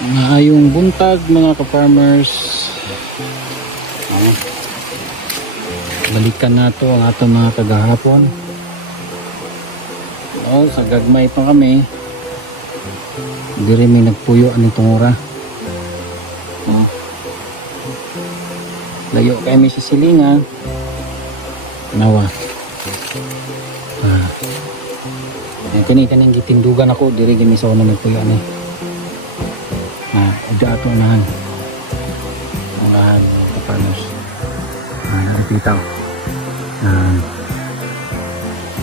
Maayong buntag mga ka-farmers. Balikan nato ang atong mga kagahapon. Sa gagmay pa kami. Diri may nagpuyo anitong ora. Layo kami sa silinga. Nawa. Kani gitindugan ako diri gimi sa una nagpuyo ani. Ada ato nahan ang lahat kapanos nakikita ko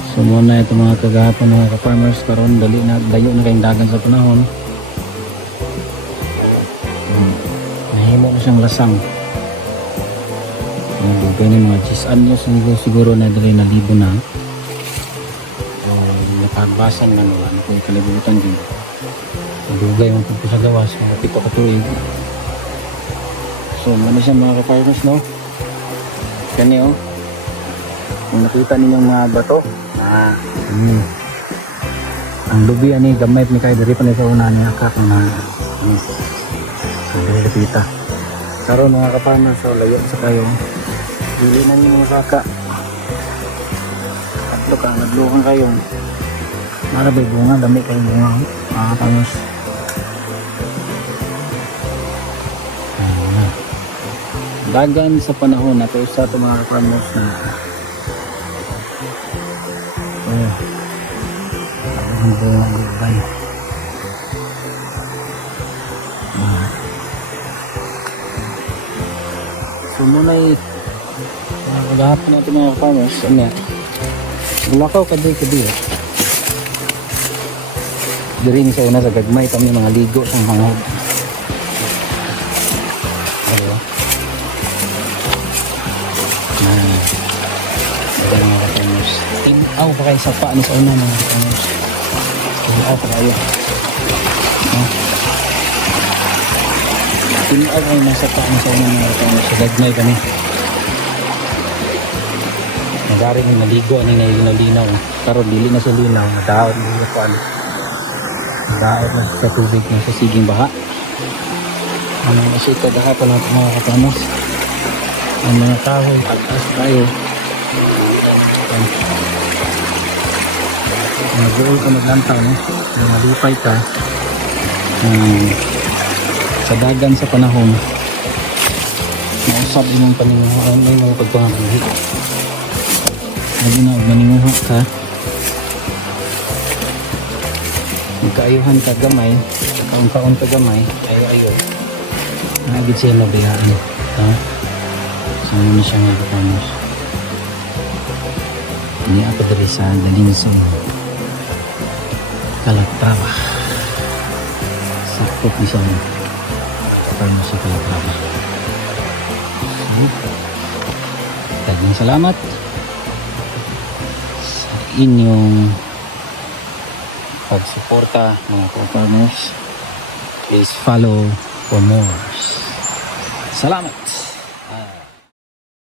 so muna ito mga kagahapon mga ka-farmers karon dayo na kayong dagan sa panahon nahimo na siyang lasang dugay ni mga 10 anyos siguro na dali na libo na napagbasan na naman kung kalibutan din dugay mo po sa gawas mga pito ka tuig so ano siya mga ka-farmers no kani kung nakita ninyong mga bato ang lubi ani gamay ni kayo diri pa ni sa una niya kak na dili lapita karon mga ka-farmers so layo sa kayo dili na niyo mga kaka tatlo ka naglukan kayo marabay bunga dami kayong bunga mga ka-farmers dagan sa panahon na ito sa itong mga farmers na so muna magahapon natin mga farmers lakaw kadi diri sa una sa gagmay kami mga ligo sa hangad mga ka-farmers tinaw pa kayo sa paan sa una mga ka-farmers tinaw pa kayo tinaw kayo nasa paan sa una mga ka-farmers sa gagmay kami nagaring naligo ani na linaw pero dili na sa linaw nadaot na paan nadaot na sa tubig na sa siging baha anong nasita dahapon natin mga ka-farmers ang mga kahoy pagkas tayo nag-uol ka maglantaw malipay ka sa dagan sa panahon mausap yung paninguhan may mga pagpangabuhi lagi na maninguha ka magkaayuhan ka gamay kaon-kaon ka gamay ayo nagit siya mabayaan saan na siya mga kapamos ini ako dari sa Dalinsong Calatrava sakop di sana kapag sa Calatrava dagang salamat sa inyong pagsuporta mga co-farmers. Please follow for more. Salamat.